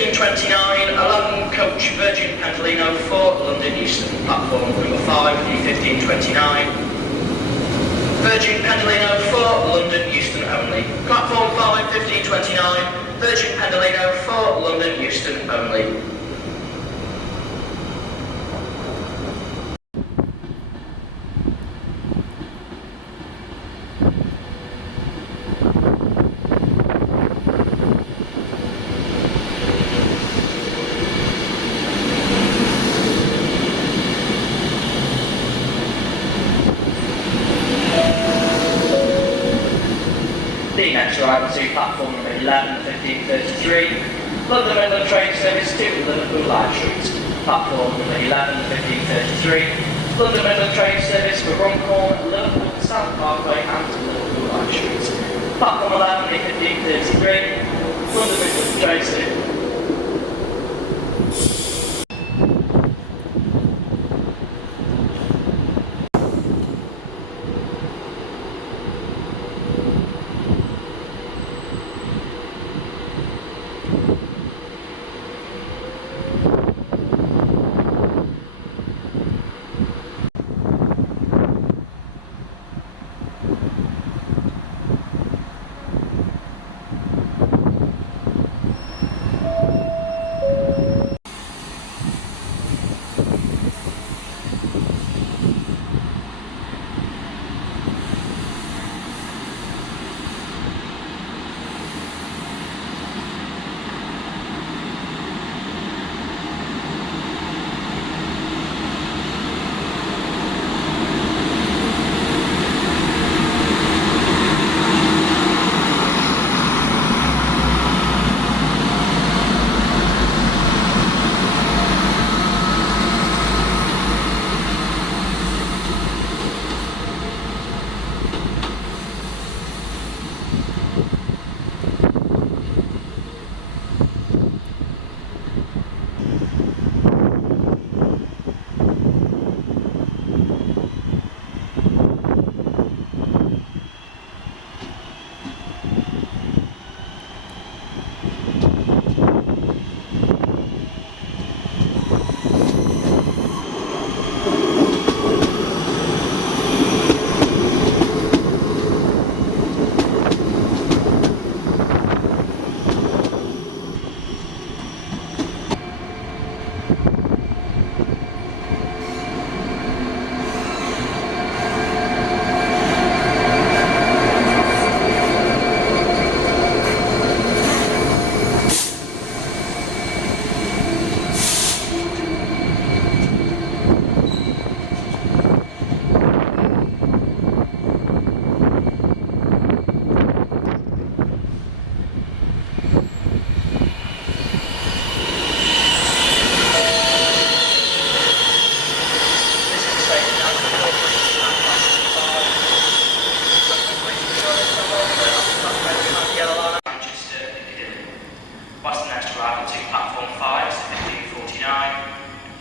1529, along coach Virgin Pendolino for London Euston, platform number 5, D1529. Virgin Pendolino for London Euston only. Platform 5, 1529, Virgin Pendolino for London Euston only. The next arrival to platform number 11, 1533, London Midland train service to Liverpool Live Street. Platform number 11, 1533, London Midland train service for Runcorn, Liverpool, South Parkway and Liverpool Live Street. Platform 11, 1533, London Midland train service.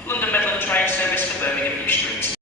London Midland train service for Birmingham New Street.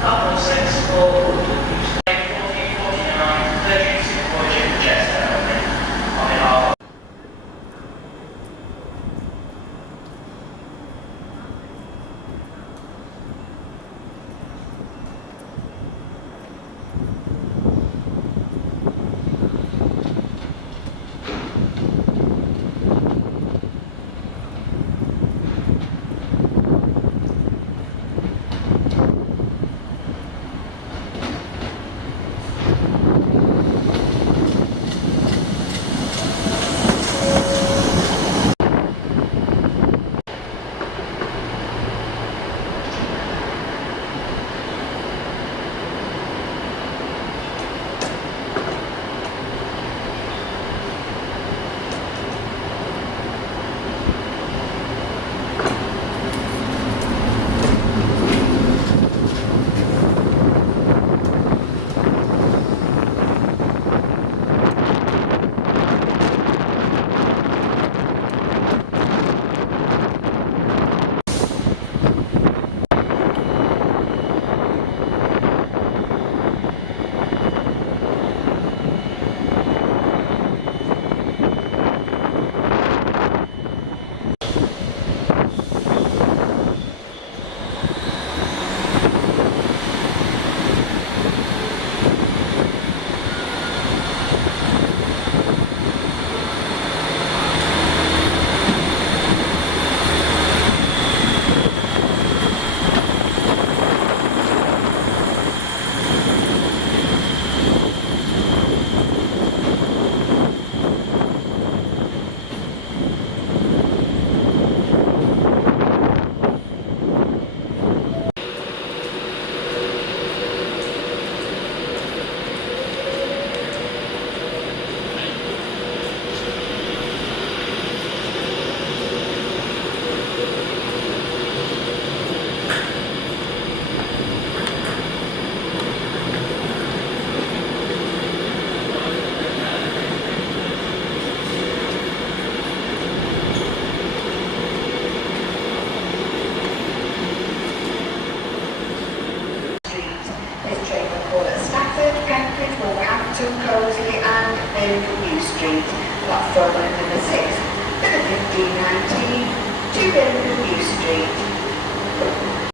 That was 6 for Colsley and New Street, platform number 6, for the 1519 to New Street.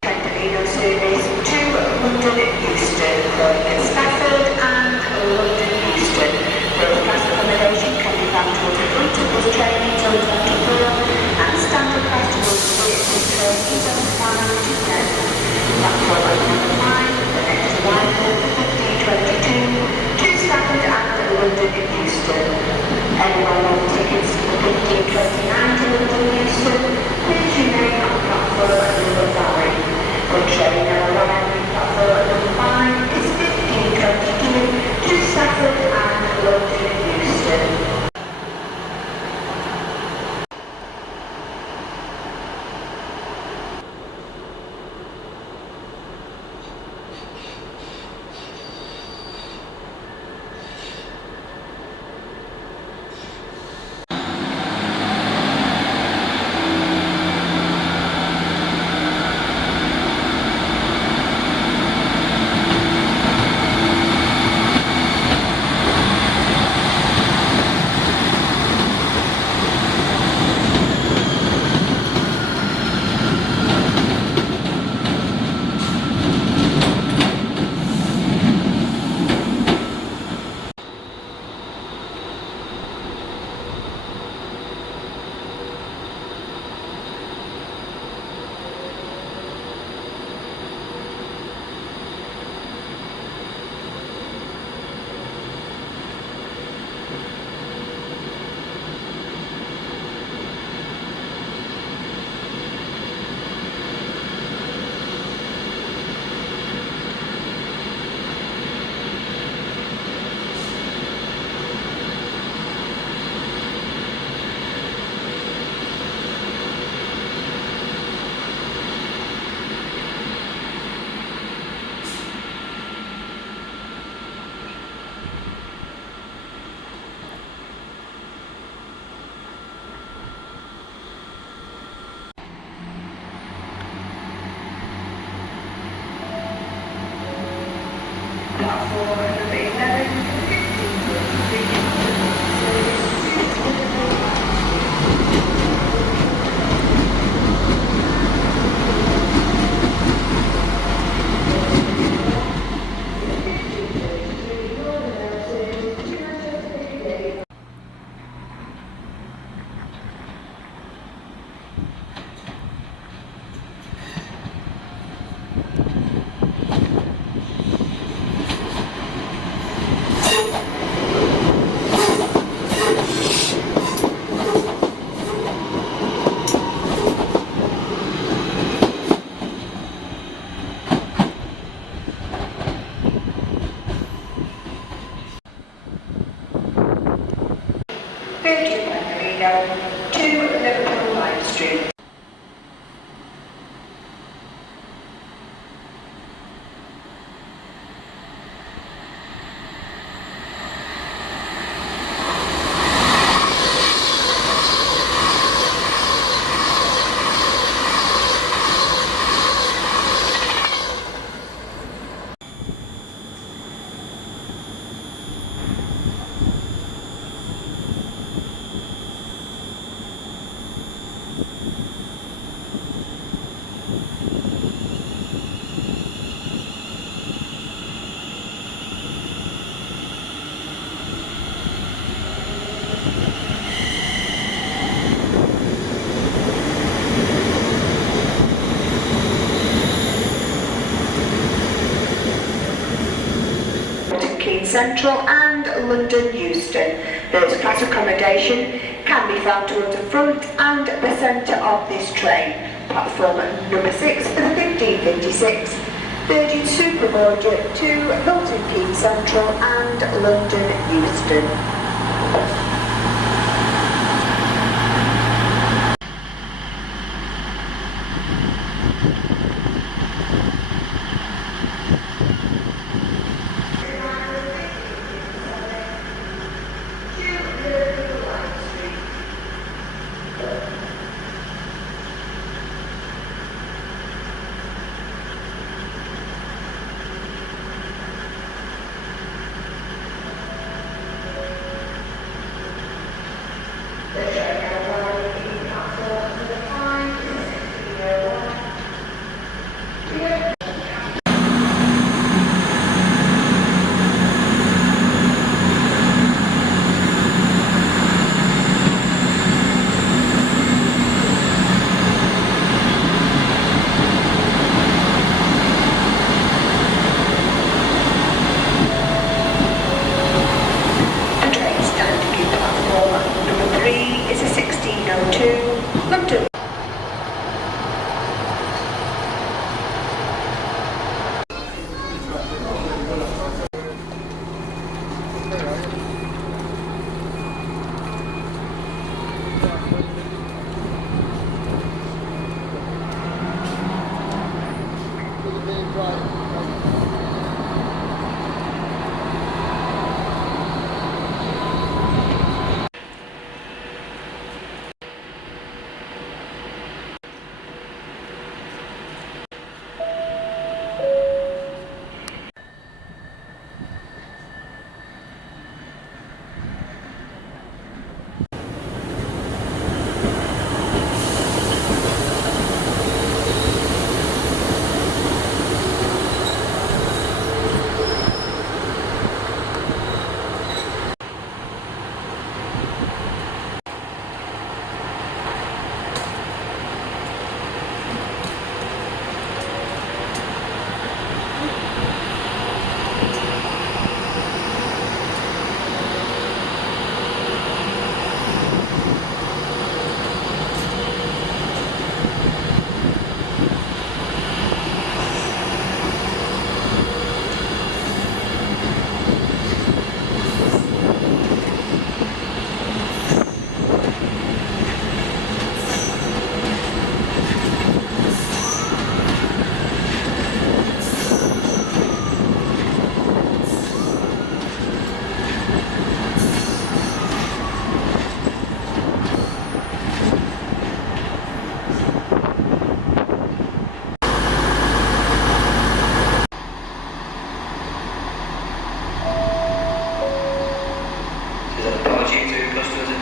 Pendolino service to London Euston, Croydon Stafford and London Euston. First class accommodation can be found towards the front of bus trains on 24 and standard class towards the bus trains on 5 to 10. Platform number 5, the next arrival for 1522. Stafford and London Euston. Anyone on tickets for 1529 to London Euston, please remain on platform number 5. Good train now arriving platform number 5 is 1522 to Stafford and London Euston. Platform number 11, 15 Virgin Pendolino to Liverpool Lime Street. Central and London Euston. First class accommodation can be found towards the front and the centre of this train. Platform number 6 for the 1556. Virgin Supermarket to Milton Keynes Central and London Euston.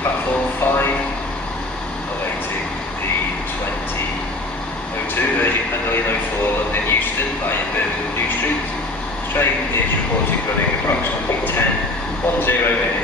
Platform 5 awaiting the 2002 Virgin Pendolino for London Euston via Birmingham New Street. Train is reporting running approximately 10:10 minutes.